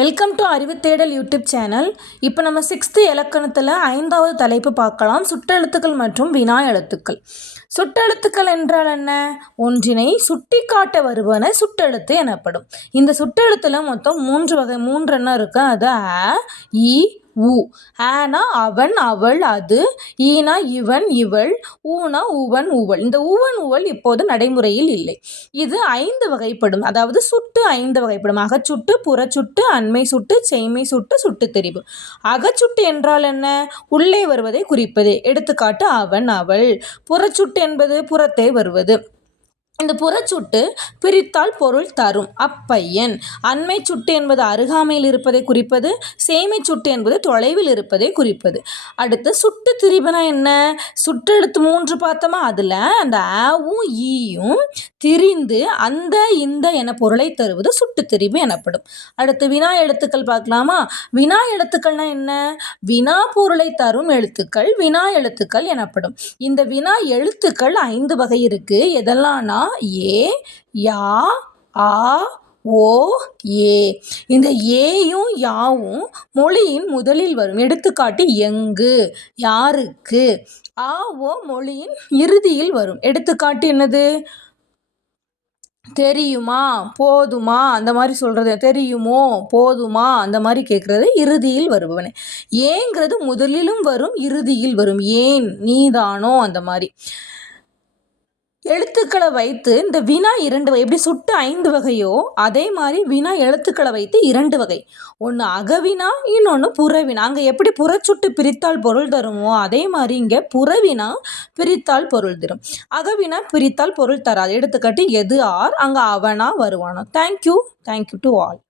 Welcome to Arivuthedal YouTube channel இப்போ நம்ம sixth இலக்கணத்தில் ஐந்தாவது தலைப்பு பார்க்கலாம். சுட்டெழுத்துக்கள் மற்றும் வினா எழுத்துக்கள். சுட்டெழுத்துக்கள் என்றால் என்ன? ஒன்றினை சுட்டிக்காட்ட வருவன சுட்டெழுத்து எனப்படும். இந்த சுட்டெழுத்தில் மொத்தம் மூன்று வகை மூன்று எண்ணம் இருக்குது அது அ இ உ ஆனா அவன் அவள் அது. ஈனா இவன் இவள். ஊனா உவன் உவள். இந்த உவன் உவள் இப்போது நடைமுறையில் இல்லை. இது ஐந்து வகைப்படும். அதாவது சுட்டு ஐந்து வகைப்படும். அகச்சுட்டு புறச்சுட்டு அண்மை சுட்டு செய்மை சுட்டு சுட்டு தெரிவு அகச்சுட்டு என்றால் என்ன? உள்ளே வருவதை குறிப்பது. எடுத்துக்காட்டு அவன் அவள். புறச்சுட்டு என்பது புறத்தே வருவது. இந்த புறச்சுட்டு பிரித்தால் பொருள் தரும். அப்பையன் அண்மை சுட்டு என்பது அருகாமையில் இருப்பதை குறிப்பது சேமை சுட்டு என்பது தொலைவில் இருப்பதை குறிப்பது. அடுத்து சுட்டு திரிபனா என்ன? சுற்றெழுத்து மூன்று பார்த்தோமா? அதில் அந்த ஆவும் ஈயும் திரிந்து அந்த இந்த என பொருளை தருவது சுட்டு திரிபு எனப்படும். அடுத்து வினா எழுத்துக்கள் பார்க்கலாமா? வினா எழுத்துக்கள்னா என்ன? வினா பொருளை தரும் எழுத்துக்கள் வினா எழுத்துக்கள் எனப்படும். இந்த வினா எழுத்துக்கள் ஐந்து வகை இருக்குது எதெல்லாம்னா ஏ யா ஆ ஓ ஏ. இந்த ஏயும் யாவும் மொழியின் முதலில் வரும். எடுத்துக்காட்டு எங்கு யாருக்கு. ஆ ஓ மொழியின் இறுதியில் வரும். எடுத்துக்காட்டு என்னது? தெரியுமா? போதுமா? அந்த மாதிரி சொல்கிறது தெரியுமோ? போதுமா? அந்த மாதிரி கேட்குறது இறுதியில் வருபவனே. ஏங்கிறது முதலிலும் வரும் இறுதியில் வரும். ஏன்? நீதானோ? அந்த மாதிரி. எழுத்துக்களை வைத்து இந்த வினா இரண்டு வகை எப்படி சுட்டு ஐந்து வகையோ அதே மாதிரி வினா எழுத்துக்களை வைத்து இரண்டு வகை. ஒன்று அகவினா இன்னொன்று புறவினா. அங்கே எப்படி புறச்சுட்டு பிரித்தால் பொருள் தருமோ அதே மாதிரி இங்கே புறவினா பிரித்தால் பொருள் தரும். அகவினா பிரித்தால் பொருள் தராது. எடுத்துக்காட்டு எது ஆர் அங்கே அவனா வருவானோ. Thank you thank you to all